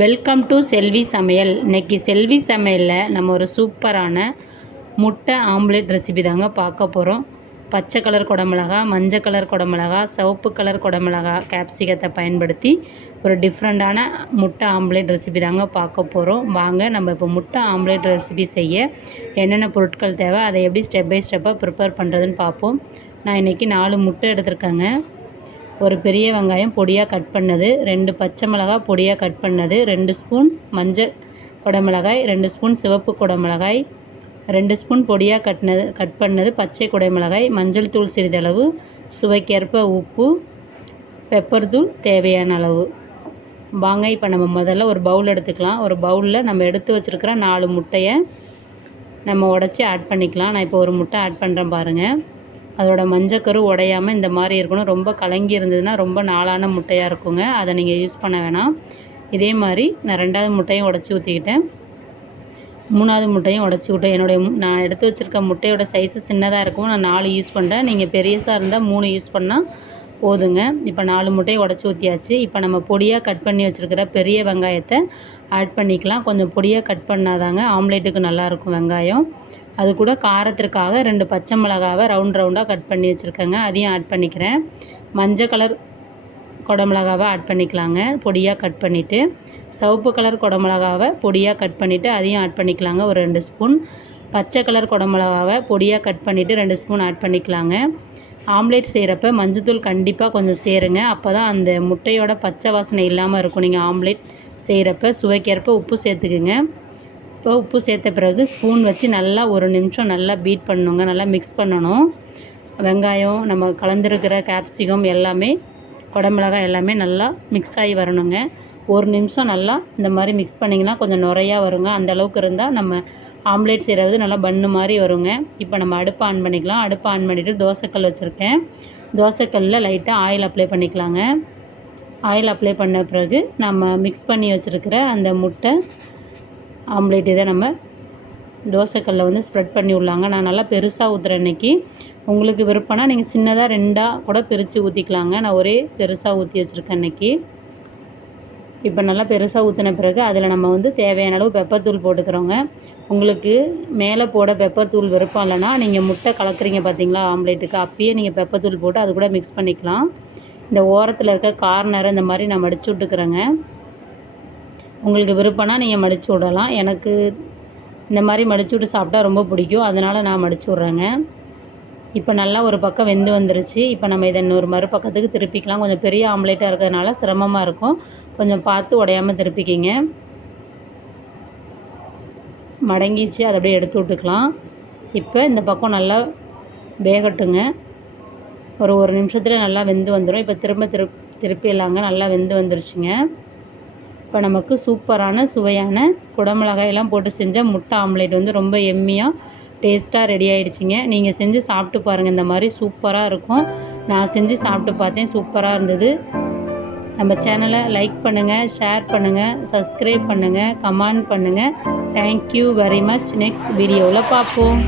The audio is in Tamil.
வெல்கம் டு செல்வி சமையல். இன்றைக்கி செல்வி சமையலில் நம்ம ஒரு சூப்பரான முட்டை ஆம்லேட் ரெசிபி தாங்க பார்க்க போகிறோம். பச்சை கலர் குடமிளகா, மஞ்சள் கலர் குடமிளகா, சிவப்பு கலர் குடமிளகா, கேப்சிகத்தை பயன்படுத்தி ஒரு டிஃப்ரெண்ட்டான முட்டை ஆம்லேட் ரெசிபி தாங்க பார்க்க போகிறோம். வாங்க நம்ம இப்போ முட்டை ஆம்லேட் ரெசிபி செய்ய என்னென்ன பொருட்கள் தேவை, அதை எப்படி ஸ்டெப் பை ஸ்டெப்பாக ப்ரிப்பேர் பண்ணுறதுன்னு பார்ப்போம். நான் இன்றைக்கி 4 முட்டை எடுத்திருக்கேங்க. ஒரு பெரிய வெங்காயம் பொடியாக கட் பண்ணது, 2 பச்சை மிளகாய் பொடியாக கட் பண்ணது, 2 ஸ்பூன் மஞ்சள் குடமிளகாய், 2 ஸ்பூன் சிவப்பு குடமிளகாய், 2 ஸ்பூன் பொடியாக கட் பண்ணது பச்சை குடமிளகாய், மஞ்சள் தூள் சிறிதளவு, சுவைக்கேற்ப உப்பு, பெப்பர் தூள் தேவையான அளவு. வாங்க இப்போ நம்ம முதல்ல ஒரு பவுல் எடுத்துக்கலாம். ஒரு பவுலில் நம்ம எடுத்து வச்சுருக்கிற 4 முட்டையை நம்ம உடச்சி ஆட் பண்ணிக்கலாம். நான் இப்போ ஒரு முட்டை ஆட் பண்ணுறேன் பாருங்கள். அதோட மஞ்சக்கரு உடையாமல் இந்த மாதிரி இருக்கணும். ரொம்ப கலங்கி இருந்ததுன்னா ரொம்ப நாளான முட்டையாக இருக்குங்க, அதை நீங்கள் யூஸ் பண்ண வேணாம். இதே மாதிரி நான் 2வது முட்டையும் உடச்சி ஊற்றிக்கிட்டேன், 3வது முட்டையும் உடச்சி விட்டேன். நான் எடுத்து வச்சுருக்க முட்டையோட சைஸு சின்னதாக இருக்கும், நான் 4 யூஸ் பண்ணுறேன். நீங்கள் பெரியசாக இருந்தால் 3 யூஸ் பண்ணால் போதுங்க. இப்போ 4 முட்டையை உடச்சி ஊற்றியாச்சு. இப்போ நம்ம பொடியாக கட் பண்ணி வச்சுருக்கிற பெரிய வெங்காயத்தை ஆட் பண்ணிக்கலாம். கொஞ்சம் பொடியாக கட் பண்ணாதாங்க ஆம்லேட்டுக்கு நல்லாயிருக்கும் வெங்காயம். அது கூட காரத்திற்காக 2 பச்சை மிளகாவை ரவுண்டாக கட் பண்ணி வச்சுருக்கேங்க, அதையும் ஆட் பண்ணிக்கிறேன். மஞ்சள் கலர் குடமிளகாவை ஆட் பண்ணிக்கலாங்க, பொடியாக கட் பண்ணிவிட்டு. சிவப்பு கலர் குடமிளகாவை பொடியாக கட் பண்ணிவிட்டு அதையும் ஆட் பண்ணிக்கலாங்க, ஒரு 2 ஸ்பூன். பச்சை கலர் குடமிளகாவை பொடியாக கட் பண்ணிவிட்டு 2 ஸ்பூன் ஆட் பண்ணிக்கலாங்க. ஆம்லேட் செய்கிறப்ப மஞ்சத்தூள் கண்டிப்பாக கொஞ்சம் சேருங்க, அப்போ தான் அந்த முட்டையோட பச்சை வாசனை இல்லாமல் இருக்கும். நீங்கள் ஆம்லேட் செய்கிறப்ப சுவைக்கேற்ப உப்பு சேர்த்துக்குங்க. இப்போ உப்பு சேர்த்த பிறகு ஸ்பூன் வச்சு நல்லா 1 நிமிஷம் நல்லா பீட் பண்ணணுங்க, நல்லா மிக்ஸ் பண்ணணும். வெங்காயம், நம்ம கலந்துருக்கிற கேப்சிகம் எல்லாமே, குடமிளகாய் எல்லாமே நல்லா மிக்ஸ் ஆகி வரணுங்க. 1 நிமிஷம் நல்லா இந்த மாதிரி மிக்ஸ் பண்ணிங்கன்னா கொஞ்சம் நுரையாக வருங்க. அந்தளவுக்கு இருந்தால் நம்ம ஆம்லேட் செய்கிறது நல்லா பன்னு மாதிரி வருங்க. இப்போ நம்ம அடுப்பை ஆன் பண்ணிக்கலாம். அடுப்பை ஆன் பண்ணிவிட்டு தோசைக்கல் வச்சுருக்கேன். தோசைக்கல்லில் லைட்டாக ஆயில் அப்ளை பண்ணிக்கலாங்க. ஆயில் அப்ளை பண்ண பிறகு நம்ம மிக்ஸ் பண்ணி வச்சுருக்கிற அந்த முட்டை ஆம்லேட் இதை நம்ம தோசைக்கல்லில் வந்து ஸ்ப்ரெட் பண்ணி விட்லாங்க. நான் நல்லா பெருசாக ஊற்றுறேன் இன்றைக்கி. உங்களுக்கு விருப்பம்னா நீங்கள் சின்னதாக 2ஆக கூட பிரித்து ஊற்றிக்கலாங்க. நான் ஒரே பெருசாக ஊற்றி வச்சுருக்கேன் இன்றைக்கி. இப்போ நல்லா பெருசாக ஊற்றின பிறகு அதில் நம்ம வந்து தேவையான அளவு பெப்பர் தூள் போட்டுக்கிறோங்க. உங்களுக்கு மேலே போட பெப்பர் தூள் விருப்பம் இல்லைன்னா நீங்கள் முட்டை கலக்குறீங்க பார்த்தீங்களா ஆம்லேட்டுக்கு, அப்பயே நீங்கள் பெப்பர் தூள் போட்டு அது கூட மிக்ஸ் பண்ணிக்கலாம். இந்த ஓரத்தில் இருக்க கார்னர் இந்த மாதிரி நான் மடித்து விட்டுக்கிறேங்க. உங்களுக்கு விருப்பம்னா நீங்கள் மடித்து விடலாம். எனக்கு இந்த மாதிரி மடித்து விட்டு சாப்பிட்டா ரொம்ப பிடிக்கும், அதனால் நான் மடித்து விட்றேங்க. இப்போ நல்லா ஒரு பக்கம் வெந்து வந்துருச்சு. இப்போ நம்ம இதை இன்னொரு மறுபக்கத்துக்கு திருப்பிக்கலாம். கொஞ்சம் பெரிய ஆம்லேட்டாக இருக்கிறதுனால சிரமமாக இருக்கும், கொஞ்சம் பார்த்து உடையாமல் திருப்பிக்கிங்க. மடங்கிச்சு, அதை அப்படியே எடுத்து விட்டுக்கலாம். இப்போ இந்த பக்கம் நல்லா வேகட்டுங்க. ஒரு நிமிஷத்தில் நல்லா வெந்து வந்துடும். இப்போ திருப்பிடலாங்க. நல்லா வெந்து வந்துருச்சுங்க. இப்போ நமக்கு சூப்பரான சுவையான குடமிளகாயெல்லாம் போட்டு செஞ்ச முட்டை ஆம்லேட் வந்து ரொம்ப எம்மியாக டேஸ்ட்டாக ரெடி ஆகிடுச்சிங்க. நீங்கள் செஞ்சு சாப்பிட்டு பாருங்கள், இந்த மாதிரி சூப்பராக இருக்கும். நான் செஞ்சு சாப்பிட்டு பார்த்தேன், சூப்பராக இருந்தது. நம்ம சேனலை லைக் பண்ணுங்கள், ஷேர் பண்ணுங்கள், சப்ஸ்கிரைப் பண்ணுங்கள், கமெண்ட் பண்ணுங்கள். Thank you very much. நெக்ஸ்ட் வீடியோவில் பார்ப்போம்.